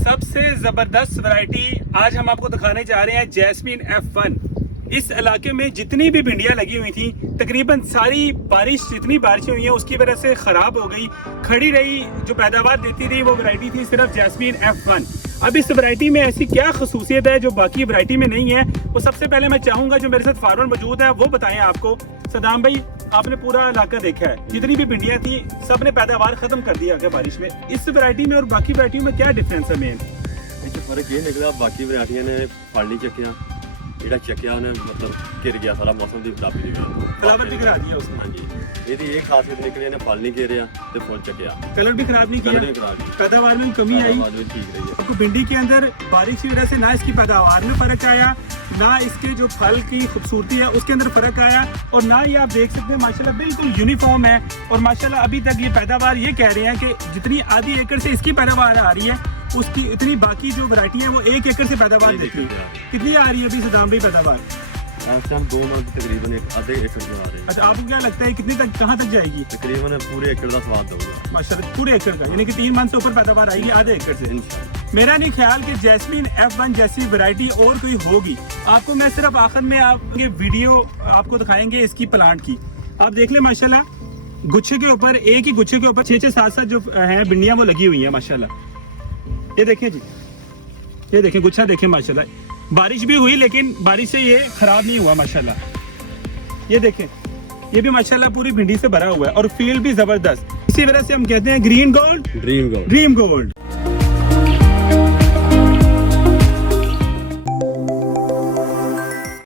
सबसे जबरदस्त वैरायटी आज हम आपको दिखाने जा रहे हैं जैस्मीन F1। इस इलाके में जितनी भी भिंडियां लगी हुई थी तकरीबन सारी जितनी बारिशें हुई हैं उसकी वजह से खराब हो गई, खड़ी रही। जो पैदावार देती रही वो वैरायटी थी सिर्फ जैस्मीन F1। अब इस वैरायटी में ऐसी क्या खसूसियत है जो बाकी वैरायटी में नहीं है, वो सबसे पहले मैं चाहूंगा जो मेरे साथ फार्मर मौजूद है वो बताएं आपको। सदाम भाई, आपने पूरा इलाका देखा है, जितनी भी भिंडियां थी सब ने पैदावार खत्म कर दिया आगे बारिश में। इस वैरायटी में और बाकी वैरायटियों में क्या डिफरेंस है मेन? फर्क ये निकला, बाकी वैरायटियां ने फल नहीं चकिया, ਜਿਹੜਾ ਚੱਕਿਆ ਉਹਨੇ ਮਤਲਬ ਘਿਰ ਗਿਆ ਸਾਰਾ ਮੌਸਮ ਦੀ ਖਰਾਬੀ ਦੀ ਵਜ੍ਹਾ ਤੋਂ। कलर भी करा दिया उसने। ਹਾਂਜੀ, ਇਹਦੀ ਇਹ ਖਾਸੀਅਤ ਨਿਕਲੀ, ਇਹਨੇ ਫਲ ਨਹੀਂ ਘੇਰਿਆ ਤੇ ਫੁੱਲ ਚੱਕਿਆ, कलर भी खराब नहीं कलर किया, नहीं खराब किया, पैदावार में भी कमी आई। पैदावार भी ठीक रही है। आपको भिंडी के अंदर बारिश की वजह से ना इसकी पैदावार में फर्क आया, ना इसके जो फल की खूबसूरती है उसके अंदर फर्क आया, और ना ये आप देख सकते हैं माशाल्लाह बिल्कुल यूनिफॉर्म है। और माशाल्लाह अभी तक ये पैदावार ये कह रहे हैं कि जितनी आधी एकड़ से इसकी पैदावार आ रही है उसकी इतनी बाकी जो वैरायटी है वो 1 एकड़ से पैदावार देती है। कितनी आ रही है अभी सदाम भाई पैदावार? इस टाइम 2 मन तकरीबन आधे एकड़ में आ रहे हैं। अच्छा, आपको क्या लगता है कितनी तक कहाँ तक जाएगी? तकरीबन पूरे एकड़ का स्वाद दोगे माशाल्लाह पूरे एकड़ का, यानी कि 3 मन से ऊपर पैदावार आएगी आधे एकड़ से। इंशाल्लाह। मेरा नहीं ख्याल कि जैस्मीन F1 जैसी वैरायटी और कोई होगी। आपको मैं सिर्फ आखिर में आपके वीडियो आपको दिखाएंगे इसकी प्लांट की। आप देख ले माशाल्लाह गुच्छे के ऊपर, एक ही गुच्छे के ऊपर 6-6 7-7 जो है भिंडियां वो लगी हुई है माशाल्लाह। ये देखें जी, ये देखें गुच्छा देखें माशाल्लाह। बारिश भी हुई लेकिन बारिश से ये खराब नहीं हुआ माशाल्लाह। ये देखें, ये भी माशाल्लाह पूरी भिंडी से भरा हुआ है और फील्ड भी जबरदस्त। इसी वजह से हम कहते हैं green gold, dream gold. Dream gold.